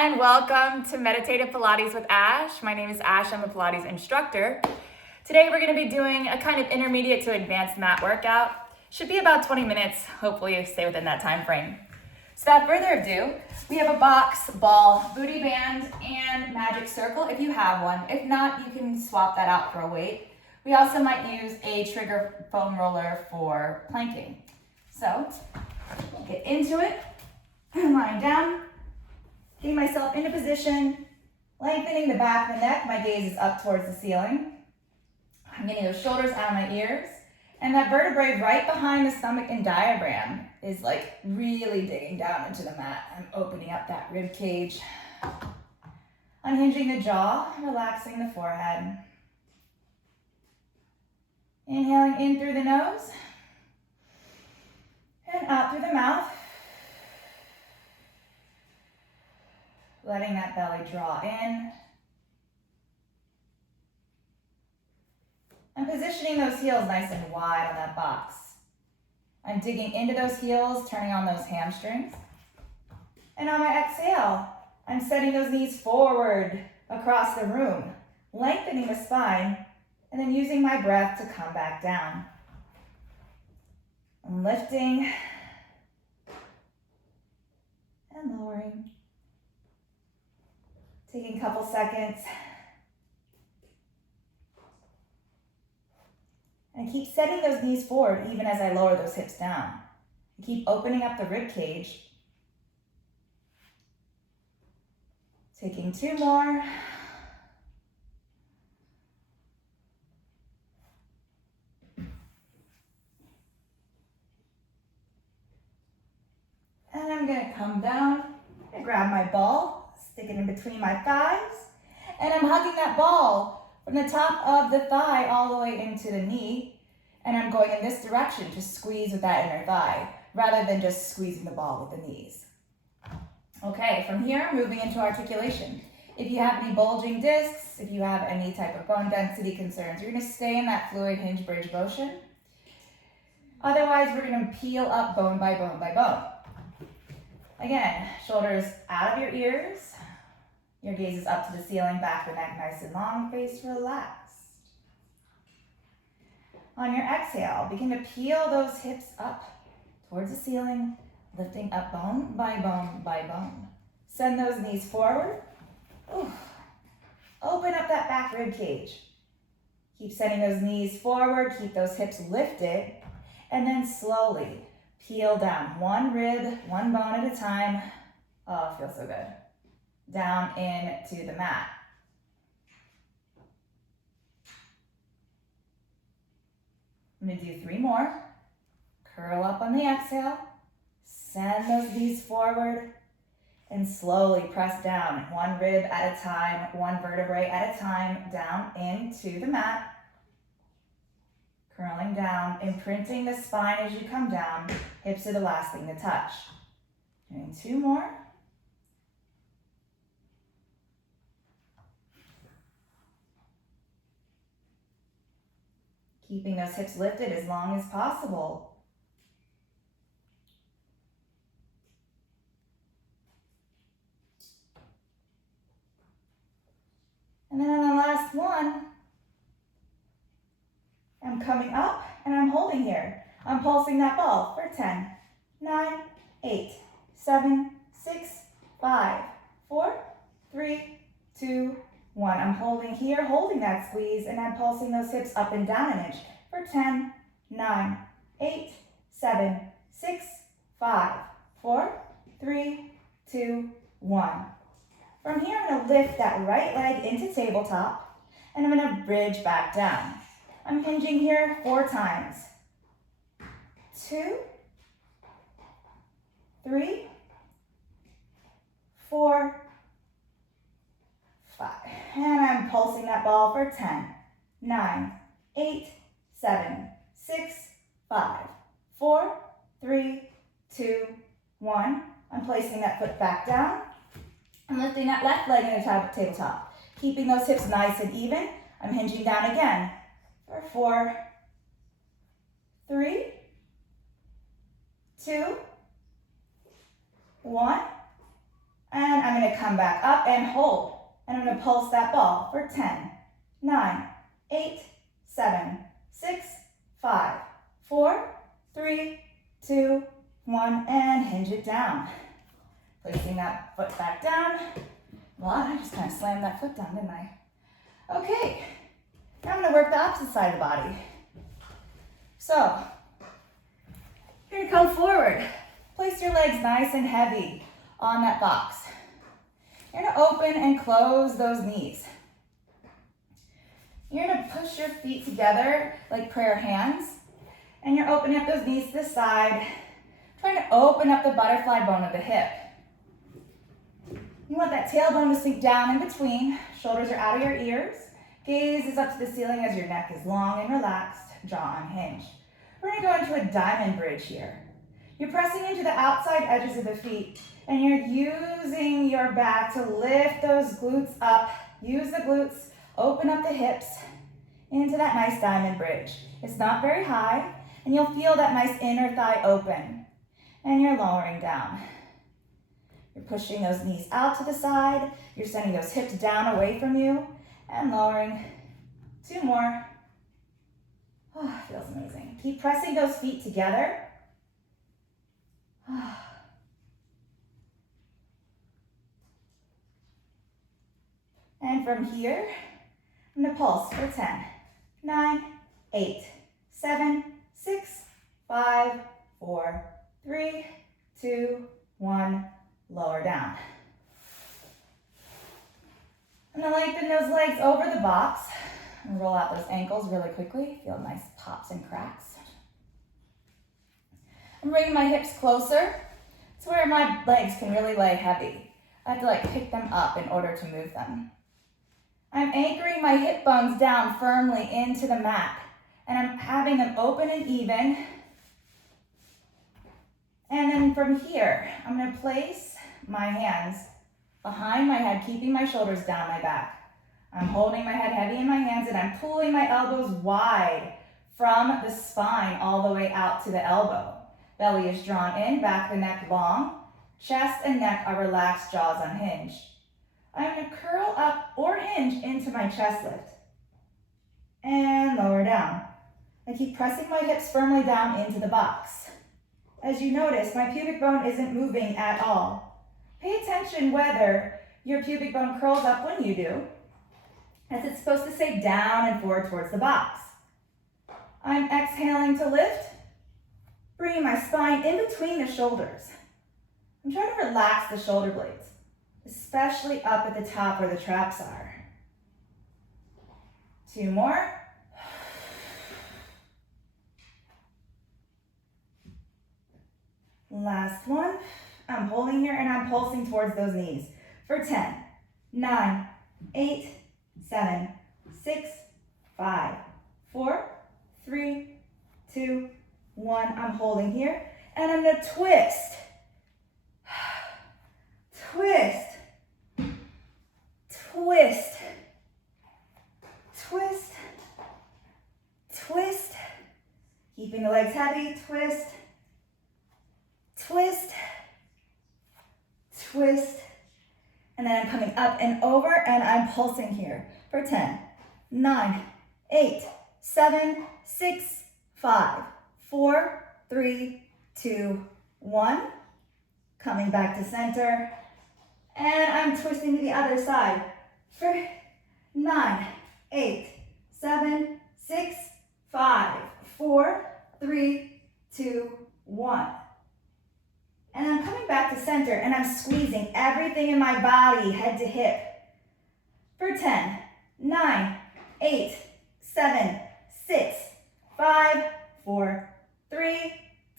and welcome to Meditative Pilates with Ash. My name is Ash, I'm a Pilates instructor. Today we're going to be doing a kind of intermediate to advanced mat workout. Should be about 20 minutes, hopefully stay within that time frame. So without further ado, we have a box, ball, booty band, and magic circle if you have one. If not, you can swap that out for a weight. We also might use a trigger foam roller for planking. So, get into it, lying down. Getting myself into position, lengthening the back of the neck. My gaze is up towards the ceiling. I'm getting those shoulders out of my ears. And that vertebrae right behind the stomach and diaphragm is like really digging down into the mat. I'm opening up that rib cage. Unhinging the jaw, relaxing the forehead. Inhaling in through the nose. And out through the mouth. Letting that belly draw in. I'm positioning those heels nice and wide on that box. I'm digging into those heels, turning on those hamstrings. And on my exhale, I'm setting those knees forward across the room, lengthening the spine, and then using my breath to come back down. I'm lifting and lowering. Taking a couple seconds. And I keep setting those knees forward even as I lower those hips down. I keep opening up the rib cage. Taking two more. And I'm gonna come down and grab my ball. Stick it in between my thighs, and I'm hugging that ball from the top of the thigh all the way into the knee, and I'm going in this direction to squeeze with that inner thigh, rather than just squeezing the ball with the knees. Okay, from here, moving into articulation. If you have any bulging discs, if you have any type of bone density concerns, you're gonna stay in that fluid hinge bridge motion. Otherwise, we're gonna peel up bone by bone by bone. Again, shoulders out of your ears. Your gaze is up to the ceiling, back of the neck nice and long, face relaxed. On your exhale, begin to peel those hips up towards the ceiling, lifting up bone by bone by bone. Send those knees forward. Ooh. Open up that back rib cage. Keep sending those knees forward, keep those hips lifted, and then slowly peel down, one rib, one bone at a time. Oh, it feels so good. Down into the mat. I'm gonna do three more. Curl up on the exhale. Send those knees forward and slowly press down, one rib at a time, one vertebrae at a time, down into the mat. Curling down, imprinting the spine as you come down. Hips are the last thing to touch. Doing two more. Keeping those hips lifted as long as possible. And then on the last one, I'm coming up and I'm holding here. I'm pulsing that ball for 10, 9, 8, 7, 6, 5, 4, 3, 2, 1. I'm holding here, holding that squeeze, and I'm pulsing those hips up and down an inch for 10, 9, 8, 7, 6, 5, 4, 3, 2, 1. From here, I'm gonna lift that right leg into tabletop, and I'm gonna bridge back down. I'm hinging here 4 times. 2, 3, 4, 5. And I'm pulsing that ball for 10, 9, 8, 7, 6, 5, 4, 3, 2, 1. I'm placing that foot back down. I'm lifting that left leg into tabletop. Keeping those hips nice and even. I'm hinging down again for 4, 3, 2, 1. And I'm going gonna come back up and hold. And I'm gonna pulse that ball for 10, 9, 8, 7, 6, 5, 4, 3, 2, 1, and hinge it down. Placing that foot back down. Well, I just kind of slammed that foot down, didn't I? Okay, now I'm gonna work the opposite side of the body. So, you're gonna come forward. Place your legs nice and heavy on that box. You're gonna open and close those knees. You're gonna push your feet together like prayer hands, and you're opening up those knees to the side, trying to open up the butterfly bone of the hip. You want that tailbone to sink down in between, shoulders are out of your ears, gaze is up to the ceiling as your neck is long and relaxed, jaw unhinged. We're gonna go into a diamond bridge here. You're pressing into the outside edges of the feet, and you're using your back to lift those glutes up. Use the glutes, open up the hips into that nice diamond bridge. It's not very high, and you'll feel that nice inner thigh open. And you're lowering down. You're pushing those knees out to the side. You're sending those hips down away from you, and lowering. 2 more. Oh, feels amazing. Keep pressing those feet together. And from here, I'm gonna pulse for 10, 9, 8, 7, 6, 5, 4, 3, 2, 1, lower down. I'm gonna lengthen those legs over the box and roll out those ankles really quickly. Feel nice pops and cracks. I'm bringing my hips closer to where my legs can really lay heavy. I have to like pick them up in order to move them. I'm anchoring my hip bones down firmly into the mat, and I'm having them open and even. And then from here, I'm gonna place my hands behind my head, keeping my shoulders down my back. I'm holding my head heavy in my hands, and I'm pulling my elbows wide from the spine all the way out to the elbow. Belly is drawn in, back of the neck long. Chest and neck are relaxed, jaws unhinged. I'm gonna curl up or hinge into my chest lift. And lower down. I keep pressing my hips firmly down into the box. As you notice, my pubic bone isn't moving at all. Pay attention whether your pubic bone curls up when you do, as it's supposed to stay down and forward towards the box. I'm exhaling to lift, bringing my spine in between the shoulders. I'm trying to relax the shoulder blades, especially up at the top where the traps are. 2 more. Last one. I'm holding here and I'm pulsing towards those knees for 10, 9, 8, 7, 6, 5, 4, 3, 2, 1. I'm holding here and I'm gonna twist. Twist, twist, twist, twist, keeping the legs heavy, twist, twist, twist, and then I'm coming up and over and I'm pulsing here for 10, 9, 8, 7, 6, 5, 4, 3, 2, 1, coming back to center. And I'm twisting to the other side for 9, 8, 7, 6, 5, 4, 3, 2, 1. And I'm coming back to center and I'm squeezing everything in my body, head to hip. For 10, 9, 8, 7, 6, 5, 4, 3,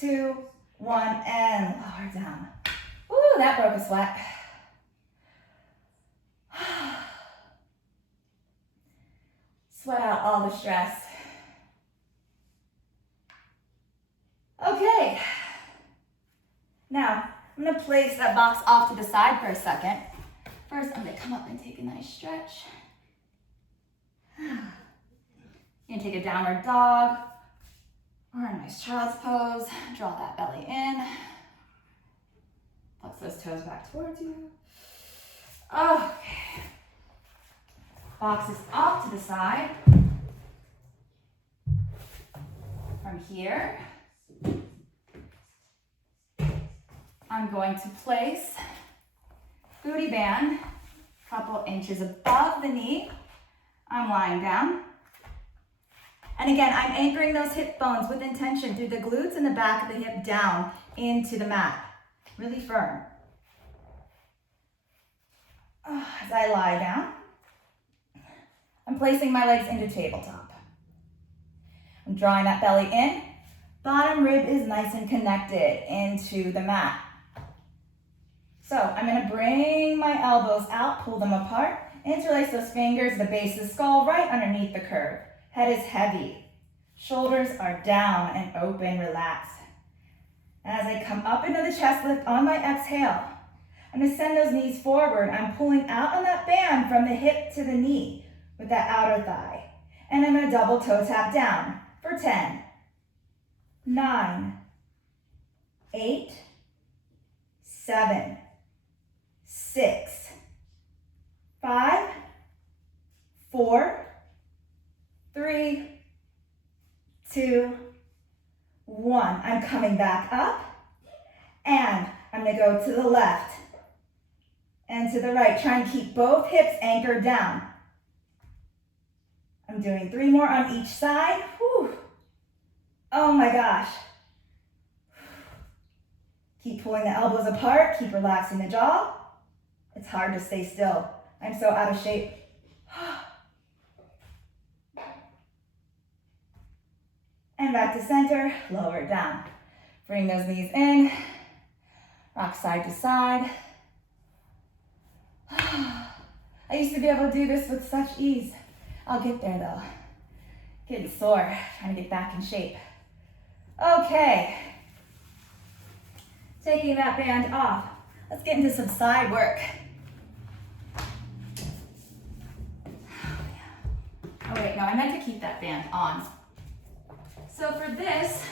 2, 1, and lower down. Ooh, that broke a sweat. Sweat out all the stress. Okay. Now, I'm gonna place that box off to the side for a second. First, I'm gonna come up and take a nice stretch. You're gonna take a downward dog or a nice child's pose. Draw that belly in. Flex those toes back towards you. Okay. Box is off to the side. From here, I'm going to place booty band a couple inches above the knee. I'm lying down. And again, I'm anchoring those hip bones with intention through the glutes and the back of the hip down into the mat. Really firm. As I lie down, I'm placing my legs into tabletop. I'm drawing that belly in. Bottom rib is nice and connected into the mat. So I'm going to bring my elbows out, pull them apart, interlace those fingers, the base of the skull right underneath the curve. Head is heavy. Shoulders are down and open, relaxed. And as I come up into the chest lift on my exhale, I'm going to send those knees forward. I'm pulling out on that band from the hip to the knee with that outer thigh. And I'm going to double toe tap down for 10, 9, 8, 7, 6, 5, 4, 3, 2, 1. I'm coming back up, and I'm going to go to the left and to the right. Try and keep both hips anchored down. I'm doing 3 more on each side. Whew. Oh my gosh. Keep pulling the elbows apart. Keep relaxing the jaw. It's hard to stay still. I'm so out of shape. And back to center, lower it down. Bring those knees in. Rock side to side. I used to be able to do this with such ease. I'll get there though. Getting sore, trying to get back in shape. Okay. Taking that band off. Let's get into some side work. Oh wait, no, I meant to keep that band on. So for this,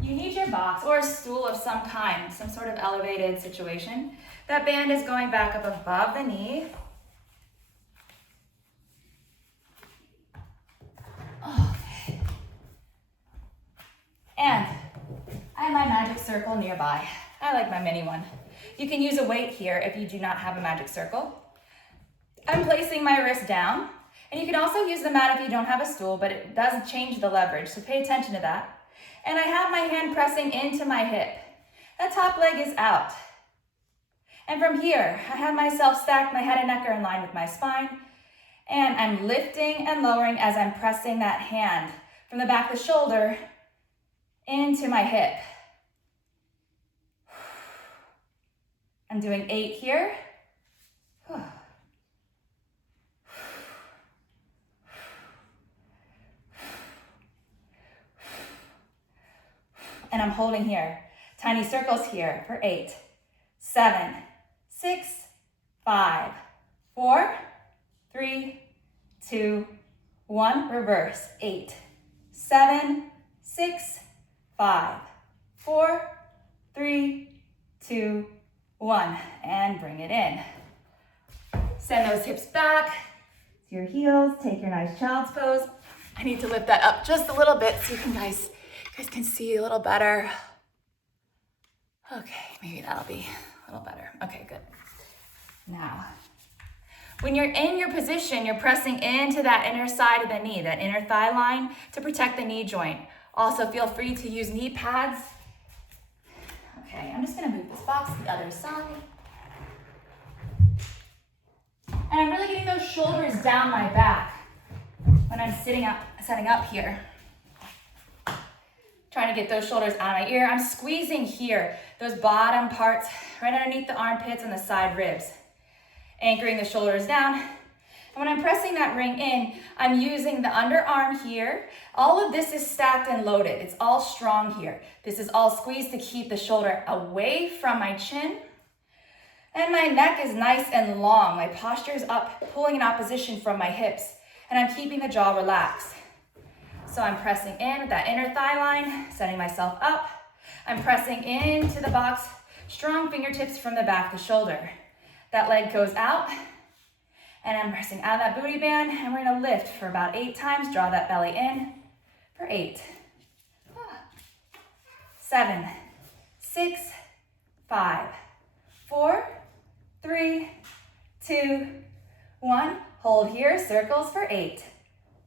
you need your box or a stool of some kind, some sort of elevated situation. That band is going back up above the knee. Okay. And I have my magic circle nearby. I like my mini one. You can use a weight here if you do not have a magic circle. I'm placing my wrist down, and you can also use the mat if you don't have a stool, but it does change the leverage, so pay attention to that. And I have my hand pressing into my hip. That top leg is out. And from here, I have myself stacked, my head and neck are in line with my spine, and I'm lifting and lowering as I'm pressing that hand from the back of the shoulder into my hip. I'm doing 8 here. And I'm holding here. Tiny circles here for 8, 7, 6, 5, 4, 3, 2, 1. Reverse. 8, 7, 6, 5, 4, 3, 2, 1. And bring it in. Send those hips back to your heels. Take your nice child's pose. I need to lift that up just a little bit so you guys can see a little better. Okay, maybe that'll be a little better. Okay, good. Now, when you're in your position, you're pressing into that inner side of the knee, that inner thigh line to protect the knee joint. Also, feel free to use knee pads. Okay, I'm just gonna move this box to the other side. And I'm really getting those shoulders down my back when I'm setting up here. Trying to get those shoulders out of my ear. I'm squeezing here, those bottom parts right underneath the armpits and the side ribs. Anchoring the shoulders down. And when I'm pressing that ring in, I'm using the underarm here. All of this is stacked and loaded. It's all strong here. This is all squeezed to keep the shoulder away from my chin. And my neck is nice and long. My posture is up, pulling in opposition from my hips. And I'm keeping the jaw relaxed. So I'm pressing in with that inner thigh line, setting myself up. I'm pressing into the box, Strong fingertips from the back to shoulder. That leg goes out, and I'm pressing out of that booty band, and we're gonna lift for about 8 times. Draw that belly in for 8. 7, 6, 5, 4, 3, 2, 1. Hold here, circles for 8.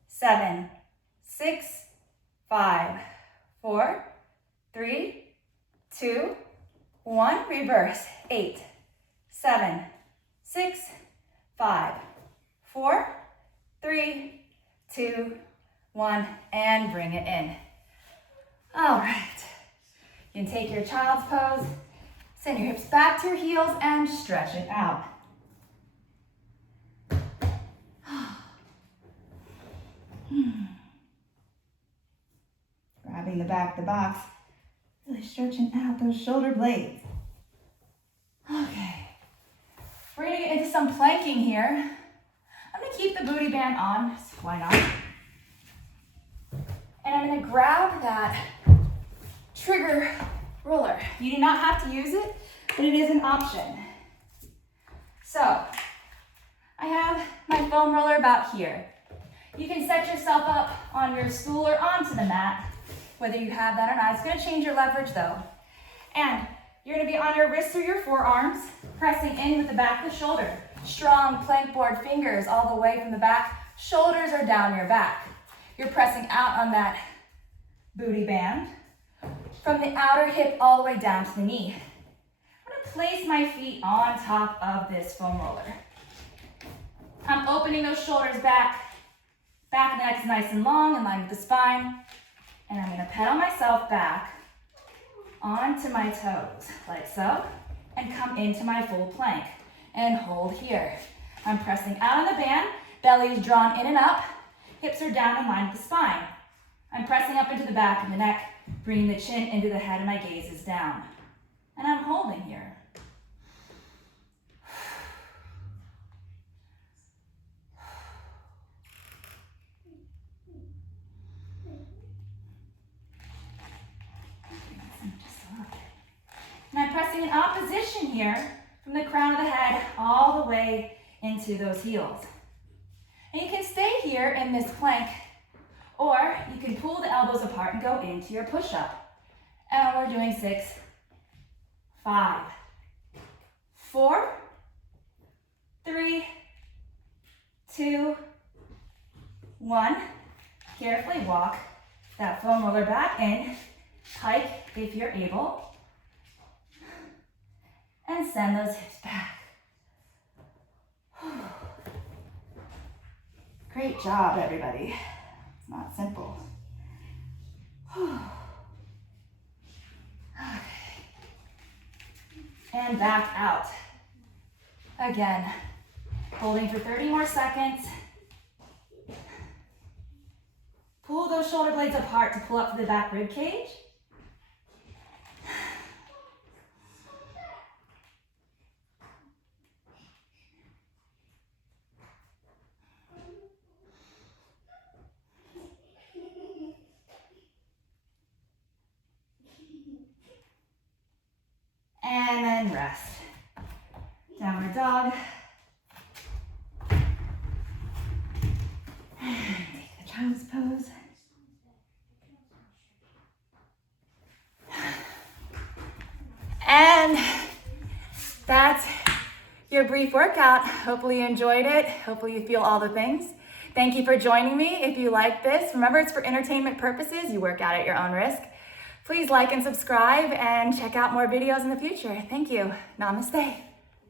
7, 6, 5, 4, 3, 2, 1. Reverse. 8, 7, 6, 5, 4, 3, 2, 1, and bring it in. All right. You can take your child's pose, send your hips back to your heels, and stretch it out. Grabbing the back of the box, really stretching out those shoulder blades. Okay. We're gonna get into some planking here. I'm gonna keep the booty band on, why not? And I'm gonna grab that trigger roller. You do not have to use it, but it is an option. So, I have my foam roller about here. You can set yourself up on your stool or onto the mat, whether you have that or not. It's gonna change your leverage though. And you're gonna be on your wrists or your forearms, pressing in with the back of the shoulder. Strong plank board fingers all the way from the back. Shoulders are down your back. You're pressing out on that booty band from the outer hip all the way down to the knee. I'm gonna place my feet on top of this foam roller. I'm opening those shoulders back. Back of the neck's nice and long, in line with the spine. And I'm gonna pedal myself back onto my toes, like so, and come into my full plank, and hold here. I'm pressing out on the band, belly is drawn in and up, hips are down in line with the spine. I'm pressing up into the back of the neck, bringing the chin into the head and my gaze is down. And I'm holding here. And I'm pressing in opposition here from the crown of the head all the way into those heels. And you can stay here in this plank, or you can pull the elbows apart and go into your push-up. And we're doing 6, 5, 4, 3, 2, 1. Carefully walk that foam roller back in, hike if you're able, and send those hips back. Great job, everybody. It's not simple. Okay. And back out. Again, holding for 30 more seconds. Pull those shoulder blades apart to pull up to the back rib cage. And then rest. Downward dog. Take the child's pose. And that's your brief workout. Hopefully you enjoyed it. Hopefully you feel all the things. Thank you for joining me. If you like this, remember it's for entertainment purposes. You work out at your own risk. Please like and subscribe and check out more videos in the future. Thank you. Namaste.